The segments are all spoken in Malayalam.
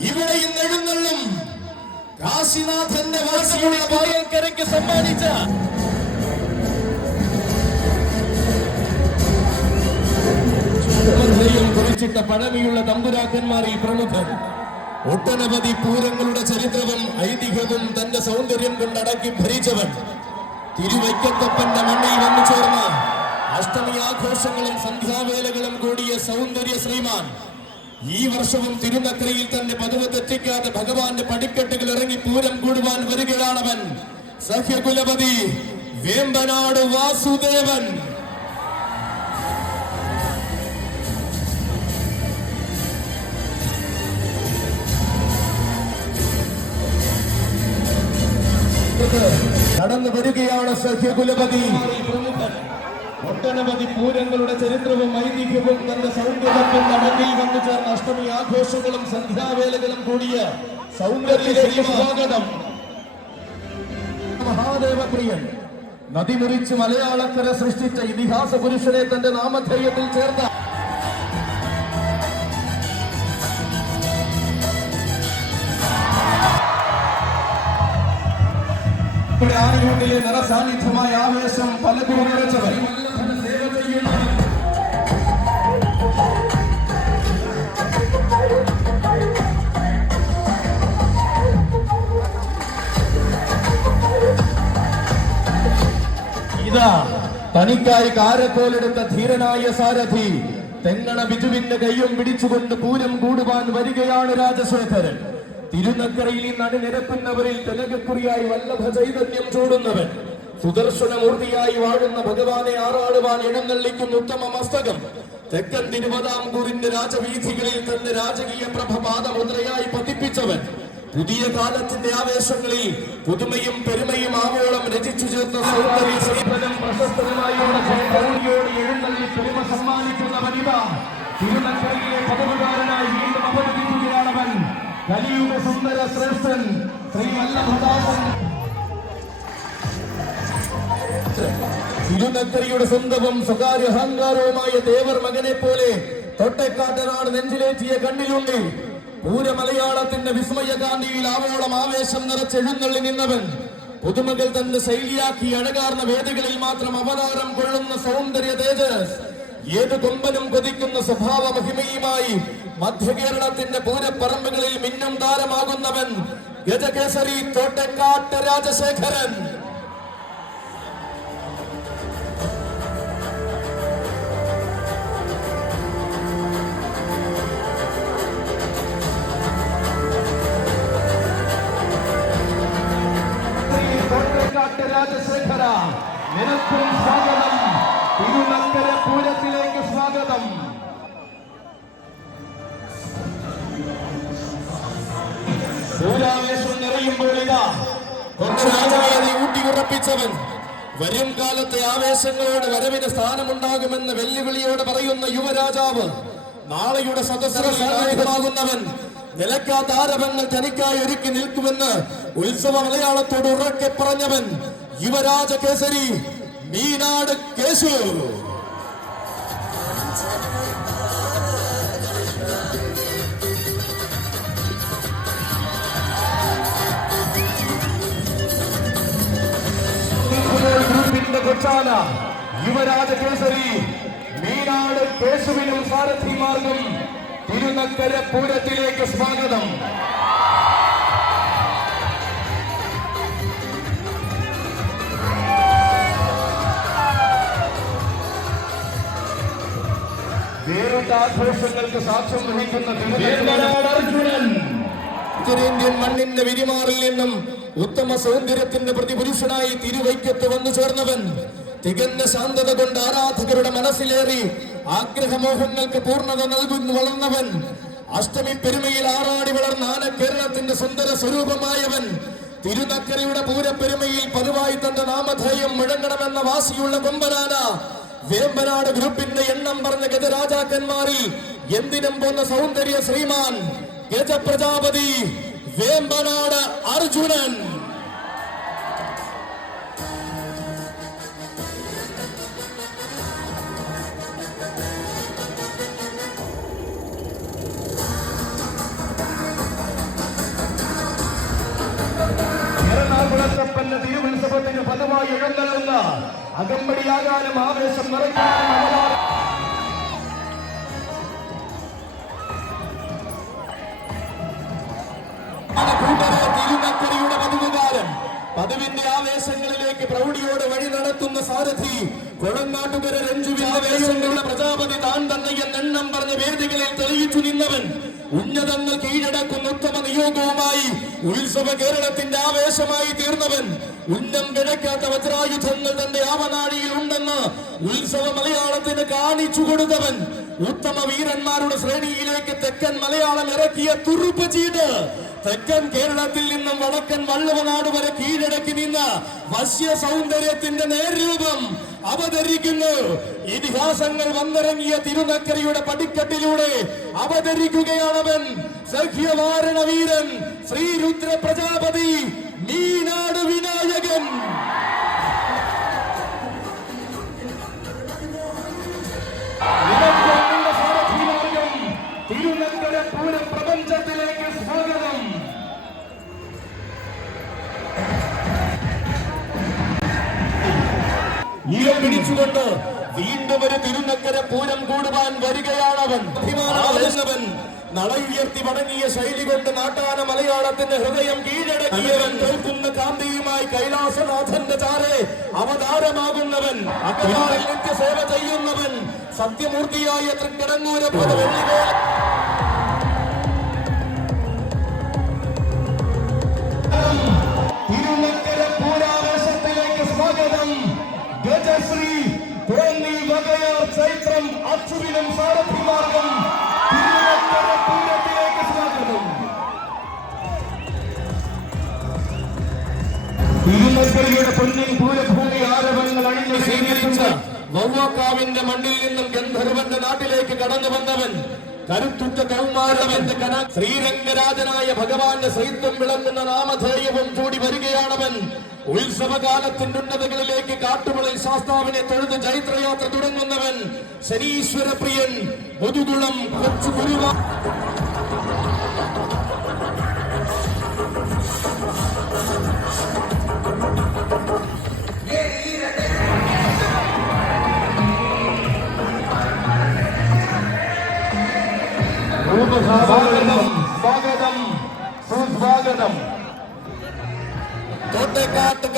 ഇവിടെ ഇന്ന് എഴുന്നള്ളും. കാശിനാഥന്റെ വാസിയുടെ വായൽക്കരയ്ക്ക് സമ്മാനിച്ച കുറിച്ചിട്ട പഴമയുള്ള ഈ പ്രമുഖൻ ഒട്ടനവധി പൂരങ്ങളുടെ ചരിത്രവും ഐതിഹ്യവും തന്റെ സൗന്ദര്യം കൊണ്ടടക്കി ഭരിച്ചവൻ തിരുവൈക്കത്തപ്പന്റെ മണ്ണിൽ വന്നു ചേർന്ന അഷ്ടമി ആഘോഷങ്ങളും സന്ധ്യാവേലകളും കൂടിയ സൗന്ദര്യ ശ്രീമാൻ ഈ വർഷവും തിരുനക്കരയിൽ തന്നെ പതിവ് തെറ്റിക്കാതെ ഭഗവാന്റെ പടിക്കെട്ടുകൾ ഇറങ്ങി പൂരം കൂടുവാൻ വരികയാണവൻ. സഹ്യകുലപതി വേമ്പനാട് വാസുദേവൻ. നടന്നു വരികയാണ് സഹ്യകുലപതി. ഒട്ടനവധി പൂരങ്ങളുടെ ചരിത്രവും ഐതിഹ്യവും തന്റെ സൗന്ദര്യത്തിൽ നടത്തി വന്നു ചേർന്ന അഷ്ടമി ആഘോഷങ്ങളും സന്ധ്യാവേലകളും കൂടിയ സൗന്ദര്യത്തിലേക്ക് സ്വാഗതം. മഹാദേവപ്രിയൻ. നദിമുറിച്ച് മലയാളക്കര സൃഷ്ടിച്ച ഇതിഹാസ പുരുഷനെ തന്റെ നാമധേയത്തിൽ ചേർത്ത ആനയൂട്ടിലെ നിറസാന്നിധ്യമായ ആവേശം പലതും നിറച്ചവർ തനിക്കായി കാരക്കോലെടുത്ത ധീരനായ സാരഥി തെങ്ങണ ബിജുവിന്റെ കൈയും പിടിച്ചുകൊണ്ട് പൂരം കൂടുവാൻ വരികയാണ് രാജശേഖരൻ. തിരുനക്കരയിൽ ഈ നടുനിരക്കുന്നവരിൽ തിലകക്കുറിയായി വല്ലഭ ചൈതന്യം ചൂടുന്നവൻ. സുദർശനമൂർത്തിയായി വാഴുന്ന ഭഗവാനെ ആറാടുവാൻ എഴുന്നള്ളിക്കുന്ന ഉത്തമ മസ്തകം. തെക്കൻ തിരുവിതാംകൂറിന്റെ രാജവീഥികളിൽ തന്റെ രാജകീയ പ്രഭ പാദമുദ്രയായി പതിപ്പിച്ചവൻ. പുതിയ കാലത്തിന്റെ ആവേശങ്ങളിൽ പുതുമയും പെരുമയും ആവോളം രചിച്ചു ചേർന്ന സൗന്ദര്യ കലിയുഗ സുന്ദര ശ്രേഷ്ഠൻ ശ്രീ സ്വന്തവും സ്വകാര്യ അഹങ്കാരവുമായ ദേവർ മകനെ പോലെ തൊട്ടക്കാട്ടനാട് നെഞ്ചിലേറ്റിയ കണ്ണിലുണ്ട്. പൂരമലയാളത്തിന്റെ വിസ്മയകാന്തിയിൽ ആവോളം ആവേശം നിറച്ചെഴുന്നള്ളി നിന്നവൻ. പുതുമകൾ തന്റെ ശൈലിയാക്കി അഴകാർന്ന വേദികളിൽ മാത്രം അവതാരം കൊള്ളുന്ന സൗന്ദര്യ തേജസ്. ഏത് കൊമ്പനും കൊതിക്കുന്ന സ്വഭാവ മഹിമയുമായി മധ്യകേരളത്തിന്റെ പൂരപ്പറമ്പുകളിൽ മിന്നം താരമാകുന്നവൻ ഗജകേസരി തോട്ടക്കാട്ട് രാജശേഖരൻ. വരും കാലത്തെ ആവേശങ്ങളോട് വരവിന് സ്ഥാനമുണ്ടാകുമെന്ന് വെല്ലുവിളിയോട് പറയുന്ന യുവരാജാവ് നാളെയുടെ സദസ്സമാകുന്നവൻ നിലക്കാത്ത ആരവങ്ങൾ തനിക്കായി ഒരുക്കി നിൽക്കുമെന്ന് ഉത്സവ മലയാളത്തോട് ഉറക്കെ പറഞ്ഞവൻ യുവരാജ കേസരി മീനാട് കേശു കൊച്ചാല യുവരാജ കേസരി മീനാട് കേശുവിനും സാരഥിമാർക്കും തിരുനക്കര പൂരത്തിലേക്ക് സ്വാഗതം. വേറിട്ട ആഘോഷങ്ങൾക്ക് സാക്ഷ്യം വഹിക്കുന്ന അർജുനൻ. ഉത്തരേന്ത്യൻ മണ്ണിന്റെ വിരിമാറിൽ നിന്നും ഉത്തമ സൗന്ദര്യത്തിന്റെ പ്രതിപുരുഷനായി തിരുവൈക്കത്ത് വന്നു ചേർന്നവൻ തികഞ്ഞ ശാന്തത കൊണ്ട് ആരാധകരുടെ മനസ്സിലേറി ആഗ്രഹമോഹങ്ങൾക്ക് പൂർണത നൽകുന്നു വളർന്നവൻ. അഷ്ടമി പെരുമയിൽ ആറാടി വളർന്ന ആന കേരളത്തിന്റെ സുന്ദര സ്വരൂപമായവൻ. തിരുനക്കരയുടെ പൂരപ്പെരുമയിൽ പതിവായി തന്റെ നാമധേയം മുഴങ്ങണമെന്ന വാശിയുള്ള കൊമ്പനാന വേമ്പനാട് ഗ്രൂപ്പിന്റെ എണ്ണം പറഞ്ഞ ഗജരാജാക്കന്മാരിൽ എന്തിനും പോന്ന സൗന്ദര്യ ശ്രീമാൻ. ഗജപ്രജാപതി വേമ്പനാട് അർജുനൻ. എറണാകുളത്തപ്പന്റെ തിരുവനന്തപുരത്തിന് പതിവായി ഇടം നൽകുന്ന അകമ്പടിയാകാനും ആവേശം നിറയ്ക്കാനും സാരഥി കൊളങ്ങാട്ടുകര രഞ്ജുവിന്റെ പ്രജാപതി താൻ തന്നെ എന്നെണ്ണം പറഞ്ഞ വേദികളിൽ തെളിയിച്ചു നിന്നവൻ. ഉന്നതങ്ങൾ കീഴടക്കുന്ന ഉത്തമ നിയോഗവുമായി ഉത്സവ കേരളത്തിന്റെ ആവേശമായി തീർന്നവൻ. ഉന്നം കിടക്കാത്ത വജ്രായുധങ്ങൾ തന്റെ ആവനാഴിയിൽ ഉണ്ടെന്ന് ഉത്സവ മലയാളത്തിന് കാണിച്ചു കൊടുത്തവൻ. ഉത്തമ വീരന്മാരുടെ ശ്രേണിയിലേക്ക് തെക്കൻ മലയാളം ഇറക്കിയ തുറുപ്പ് ചീട്ട്. തെക്കൻ കേരളത്തിൽ നിന്നും വടക്കൻ വള്ളവനാട് വരെ കീഴടക്കി നിന്ന വശ്യ സൗന്ദര്യത്തിന്റെ നേരൂപം അവതരിക്കുന്നു. ഇതിഹാസങ്ങൾ വന്നിറങ്ങിയ തിരുനക്കരയുടെ പടിക്കട്ടിലൂടെ അവതരിക്കുകയാണവൻ സഖ്യവാരണ വീരൻ ശ്രീരുദ്ര പ്രജാപതി മീനാട് വിനായകൻ. ഈയം പിടിച്ചുകൊണ്ട് വീണ്ടും ഒരു തിരുനക്കര പൂരം കൂടുവാൻ വരികയാണവൻ. അഭിമാനവൻ നളയുയർത്തി മടങ്ങിയ ശൈലി കൊണ്ട് നാട്ടാന മലയാളത്തിന്റെ ഹൃദയം കീഴടക്കിയവൻ. കേൾക്കുന്ന കാന്തിയുമായി കൈലാസനാഥന്റെ ചാരെ അവതാരമാകുന്നവൻ. അകലാറിൽ സേവ ചെയ്യുന്നവൻ. സത്യമൂർത്തിയായ തൃക്കടങ്ങൂര പോലെ വെള്ളിവേല ഗജശ്രീ തോന്നി വകയാർ ചൈത്രം അച്ചുവിനും സാരഥിമാർഗം തിരുനക്കര പൂരത്തിലേക്ക് സ്വാഗതം. തിരുനക്കരയുടെ പൊന്നിൻ പൂരഭൂമി ആരവങ്ങൾ അണിഞ്ഞു സ്വീകരിച്ച വവ്വാക്കാവിന്റെ മണ്ണിൽ നിന്നും ഗന്ധർവന്റെ നാട്ടിലേക്ക് കടന്നു വന്നവൻ കരുത്തുറ്റ കൗമാരവന്റെ കന ശ്രീരംഗരാജനായ ഭഗവാന്റെ സൈത്വം വിളങ്ങുന്ന നാമധേയവും കൂടി വരികയാണവൻ. ഉത്സവകാലത്തിന്റെ ഉന്നതകളിലേക്ക് കാട്ടുമളിൽ ശാസ്താവിനെ തൊഴുത് ചൈത്രയാത്ര തുടങ്ങുന്നവൻ ശനീശ്വര പ്രിയൻ മുതുകുളം കൊച്ചു സ്വാഗതം സ്വാഗതം സുസ്വാഗതം കോട്ടക്കാട്ട്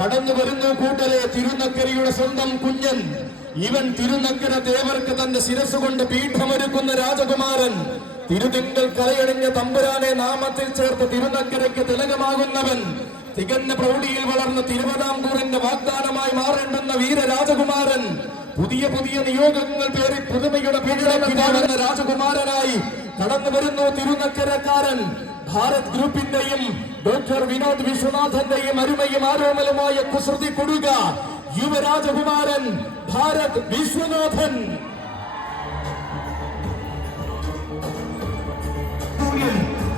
കടന്നു വരുന്നു കൂട്ടരെ. തിരുനക്കരയുടെ സ്വന്തം കുഞ്ഞൻ. ഇവൻ തിരുനക്കര ദേവർക്ക് തന്റെ ശിരസ് കൊണ്ട് പീഠമൊരുക്കുന്ന രാജകുമാരൻ. തിരുതിങ്കൾ കലയണിഞ്ഞ തമ്പുരാനെ നാമത്തിൽ ചേർത്ത് തിരുനക്കരയ്ക്ക് തിലകമാകുന്നവൻ. തികഞ്ഞ പ്രൗഢിയിൽ വളർന്ന തിരുവിതാംകൂറിന്റെ വാഗ്ദാനമായി മാറേണ്ടുന്ന വീരരാജകുമാരൻ പുതിയ പുതിയ നിയോഗങ്ങൾ പേരി പുതുമയുടെ പിഴ രാജകുമാരനായി കടന്നു വരുന്നു തിരുനക്കരക്കാരൻ. ഭാരത് ഗ്രൂപ്പിന്റെയും ഡോക്ടർ വിനോദ് വിശ്വനാഥന്റെയും അരുമയും ആരോമലുമായ കുസൃതി കൊടുക. യുവരാജകുമാരൻ ഭാരത് വിശ്വനാഥൻ.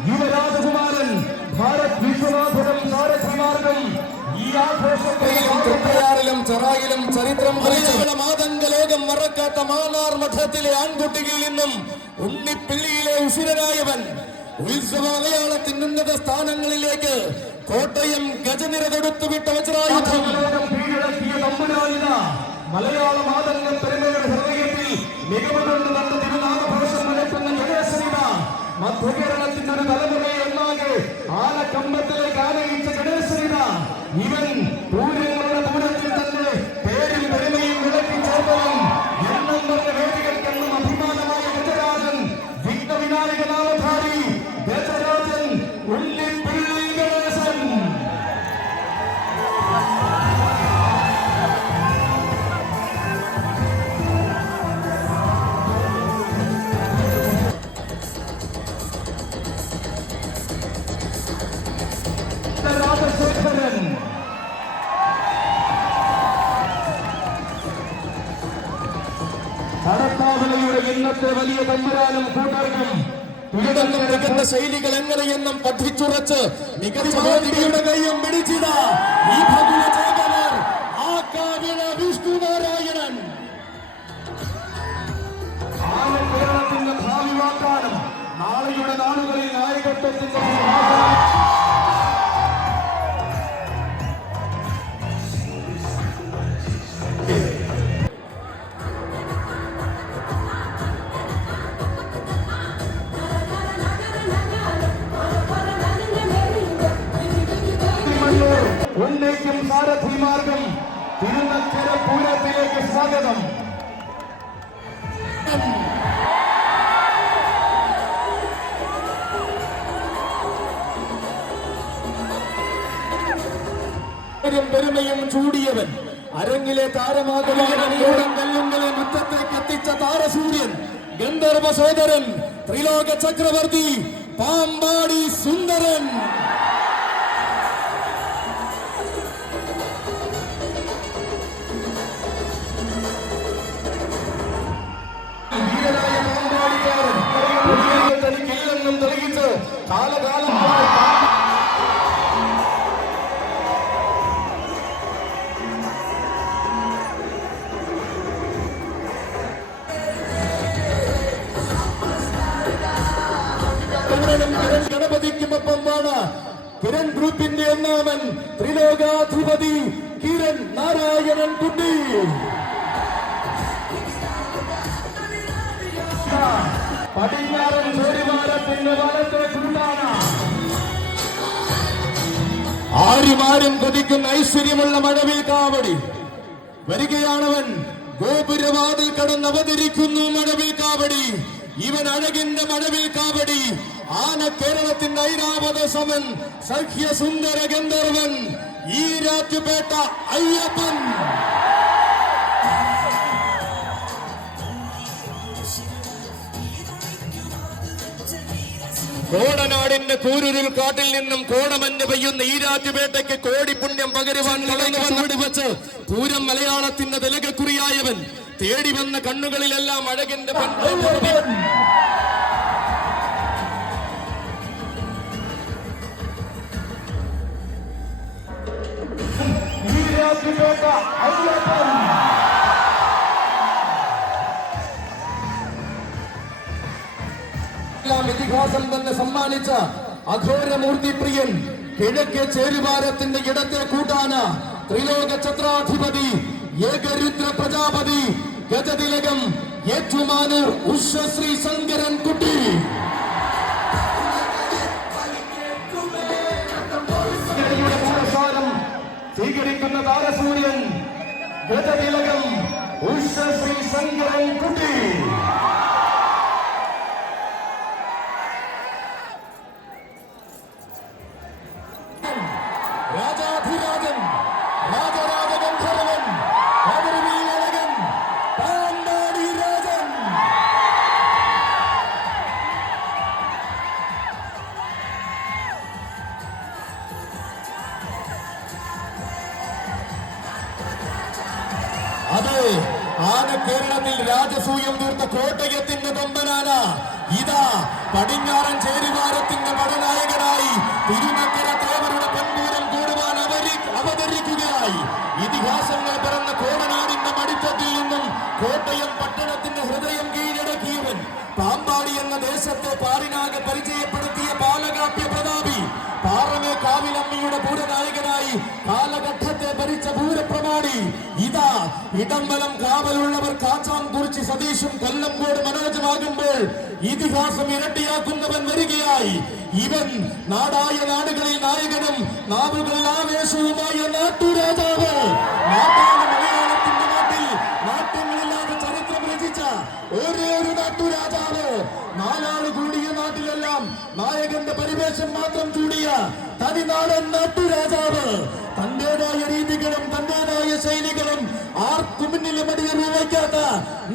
യുവരാജകുമാരൻ ഭാരത് വിശ്വനാഥനും താരകുമാരനും ഈ ആഘോഷത്തെയും തൃപ്പയാറിലും ചെറായിലും ചരിത്രം മാതങ്ക ലോകം മറക്കാത്ത മാന്നാർ മഠത്തിലെ ആൺകുട്ടിയിൽ നിന്നും ഉണ്ണിപ്പിള്ളിയിലെ ഉശിരനായവൻ ഉത്സവ മലയാളത്തിന്റെ ഉന്നത സ്ഥാനങ്ങളിലേക്ക് കോട്ടയം ഗജനിര തൊടുത്തു വിട്ട വജ്രായുധം. മലയാള മാതംഗ പെരുമയുടെ ഹൃദയത്തിൽ മികവുകൊണ്ട് നടന്ന തിരുനാമഘോഷം നടത്തുന്ന മധ്യകേരളത്തിന്റെ ഒരു തലമുറയെ ഒന്നാകെ ആനക്കമ്പത്തിലേക്ക് തമ്പുരാനും കൂട്ടർക്കും ഇവിടുന്ന് നടക്കുന്ന ശൈലികൾ എങ്ങനെയെന്നും പഠിച്ചുറച്ച് മികച്ച കൈയും പിടിച്ചിത ഈ ഭഗുല ആ ഭാവി വാക്കാനും നാളെയുടെ നാളുകളിൽ നായകത്വത്തിന്റെ അരങ്ങിലെ താരമാകുവാനും കല്ലുങ്ങളെ മുറ്റത്തേക്ക് എത്തിച്ച താരസൂര്യൻ ഗന്ധർവ സോദരൻ ത്രിലോക ചക്രവർത്തി പാമ്പാടി സുന്ദരൻ. ഒന്നാമൻ ത്രിലോകാധിപതി കിരൺ നാരായണൻ കുട്ടി. പടിഞ്ഞാറൻ ആരുമാരും കൊതിക്കുന്ന ഐശ്വര്യമുള്ള മഴവിൽ കാവടി. വരികയാണവൻ ഗോപുരവാതിൽ കടന്ന് അവതരിക്കുന്നു മഴവിൽ കാവടി. ഇവൻ അഴകിന്റെ മഴവിൽ കാവടി. ആന കേരളത്തിന്റെ ഐരാവത സമൻ സഖ്യ സുന്ദര ഗന്ധർവൻ ഈ രാജ്യപേട്ട അയ്യപ്പൻ. കോടനാടിന്റെ കൂരുരിൽ കാട്ടിൽ നിന്നും കോടമഞ്ഞ് പെയ്യുന്ന ഈരാറ്റുപേട്ടയ്ക്ക് കോടി പുണ്യം പകരുവാൻ വന്നോട് വെച്ച് പൂരം മലയാളത്തിന്റെ തിലകക്കുറിയായവൻ തേടി വന്ന കണ്ണുകളിലെല്ലാം അഴകിന്റെ പണ്ട് എല്ലാം ഇതിഹാസം തന്നെ സമ്മാനിച്ച അഘോരമൂർത്തി പ്രിയൻ കിഴക്കേ ചേരുവാരത്തിന്റെ ഇടത്തെ കൂട്ടാന ത്രിലോക ചത്രാധിപതി ഏകരുദ്ര പ്രജാപതി ഗജതിലകം ഏറ്റുമാനൂർ ഉഷശ്രീ ശങ്കരൻ കുട്ടി സ്വീകരിക്കുന്ന താരസൂര്യൻ ഗജതിലകം ഉഷശ്രീ ശങ്കരൻ കുട്ടി രാജാധിരാജൻ ദേശത്തെ പാറിനാകെ പരിചയപ്പെടുത്തിയ ബാലകാപ്യ പ്രതാപി പാറമേ കാവിലമ്മയുടെ പൂരനായകനായി കാലഘട്ടത്തെ ഭരിച്ച പൂരപ്രമാണി. ഇതാ ഇടംബലം കാവലുള്ളവർ കാച്ചാം കുറിച്ച് സതീഷും കൊല്ലംകോട് മനോജമാകുമ്പോൾ ഇതിഹാസം ഇരട്ടിയാക്കുന്നവൻ വരികയായി. ഇവൻ നാടായ നാടുകളിൽ നായകനും നാവുകളിൽ ആവേശവുമായ നാട്ടുരാജാവ്. നാട്ടാണ് മലയാളത്തിന്റെ നാലാള് കൂടിയ നാട്ടിലെല്ലാം നായകന്റെ പരിവേഷം മാത്രം ചൂടിയ തനിനാടൻ നാട്ടുരാജാവ് തന്റേതായ രീതികളും തന്റേതായ ശൈലികളും ആർക്കു മുന്നിലും അടിയറി വയ്ക്കാത്ത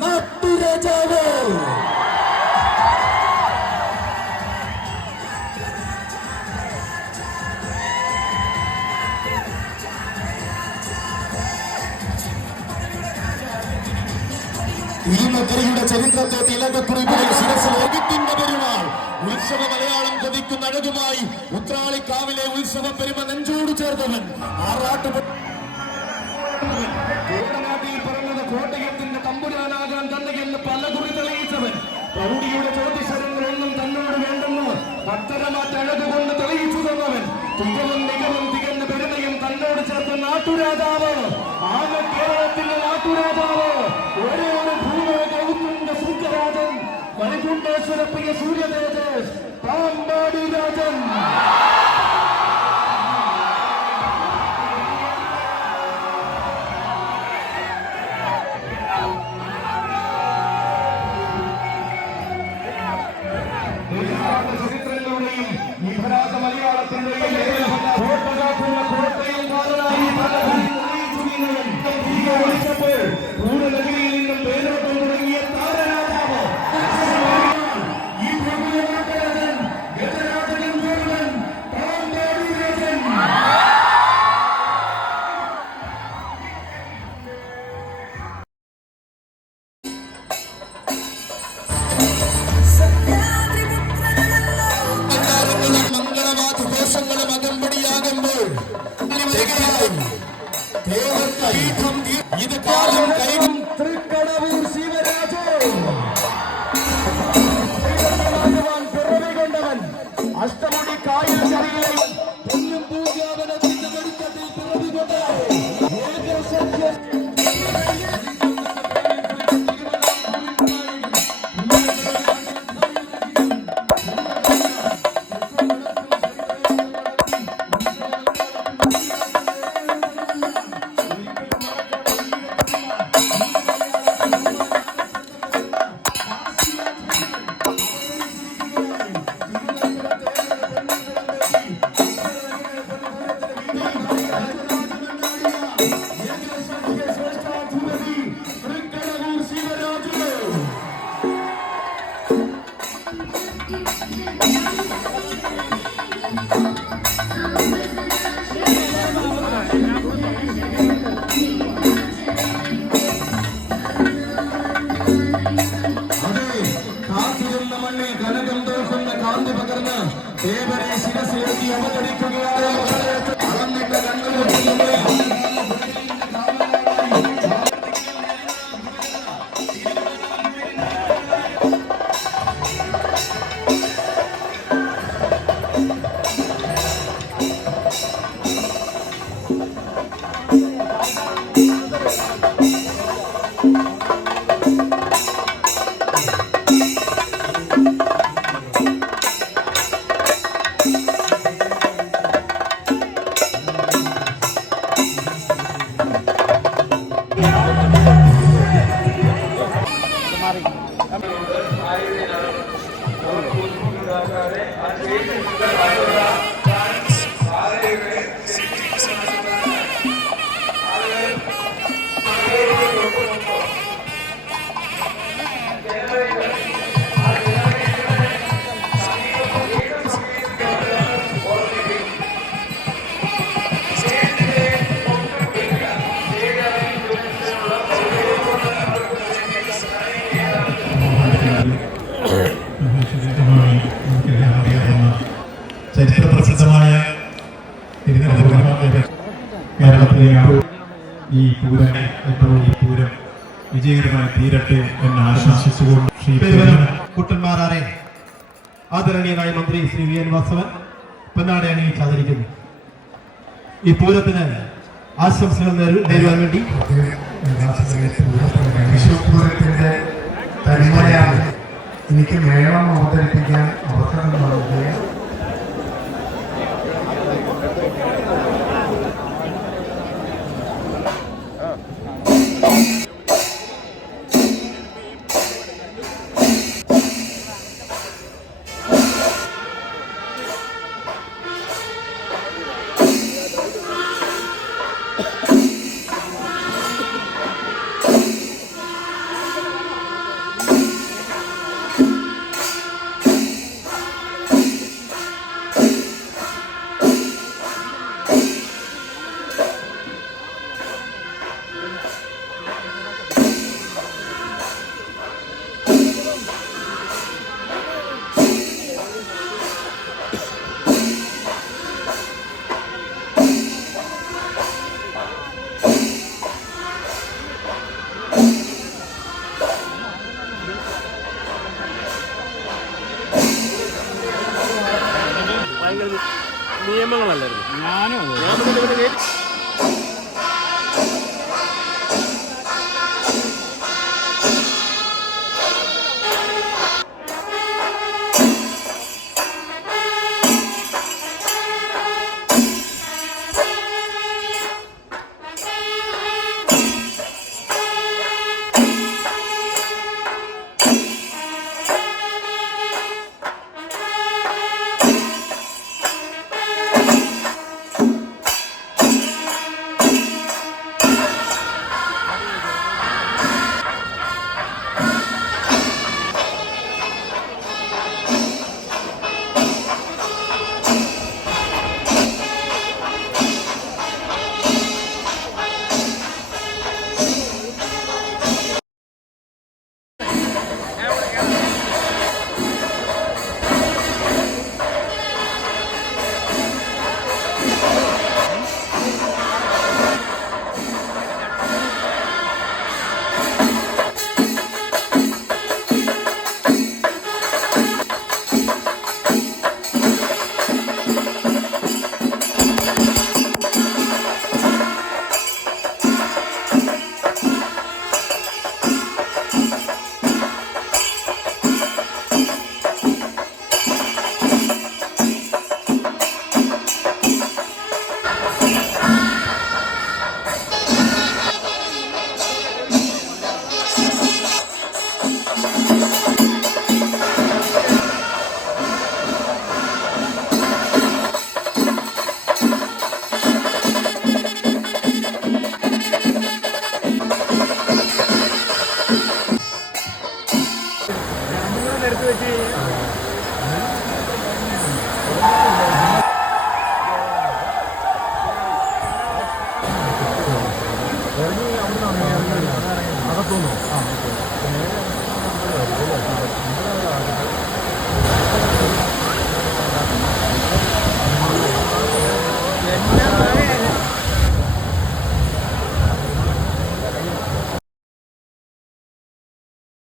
നാട്ടുരാജാവ് തിരുനക്കരയുടെ ചരിത്ര ചരിത്രത്തെ തിലകക്കുറിപ്പുകൾ ഉത്രാളി അഴകുമായി ഉത്രാളിക്കാവിലെ ഉത്സവ പെരുമ നെഞ്ചോട് ചേർന്നവൻ ആറാട്ട് പറഞ്ഞത് കോട്ടയത്തിന്റെ തമ്പുരാനാകാൻ പലകുറി തെളിയിച്ചവൻ. പ്രൗഢിയുടെ ചോദ്യശരങ്ങളൊന്നും തന്നോട് തന്നവൻ. പെരുമയും തന്നോട് ചേർത്ത ആന പ്രിയ സൂര്യതേജസ് പാമ്പാടി രാജൻ തീരട്ടെ എന്ന് ആശംസിച്ചുകൊണ്ട് ശ്രീ പെരുവനം ആദരണീയനായ മന്ത്രി ശ്രീ വി എൻ വാസവൻ പൊന്നാടെ അണിയിച്ച് ആദരിക്കുന്നു ഈ പൂരത്തിന് ആശംസകൾ നേരിടാൻ നേരുവാൻ വേണ്ടി വിശ്വപൂരത്തിന്റെ തനിമയാണ്. എനിക്ക് മേളം അവതരിപ്പിക്കാൻ അവസരം നൽകുകയും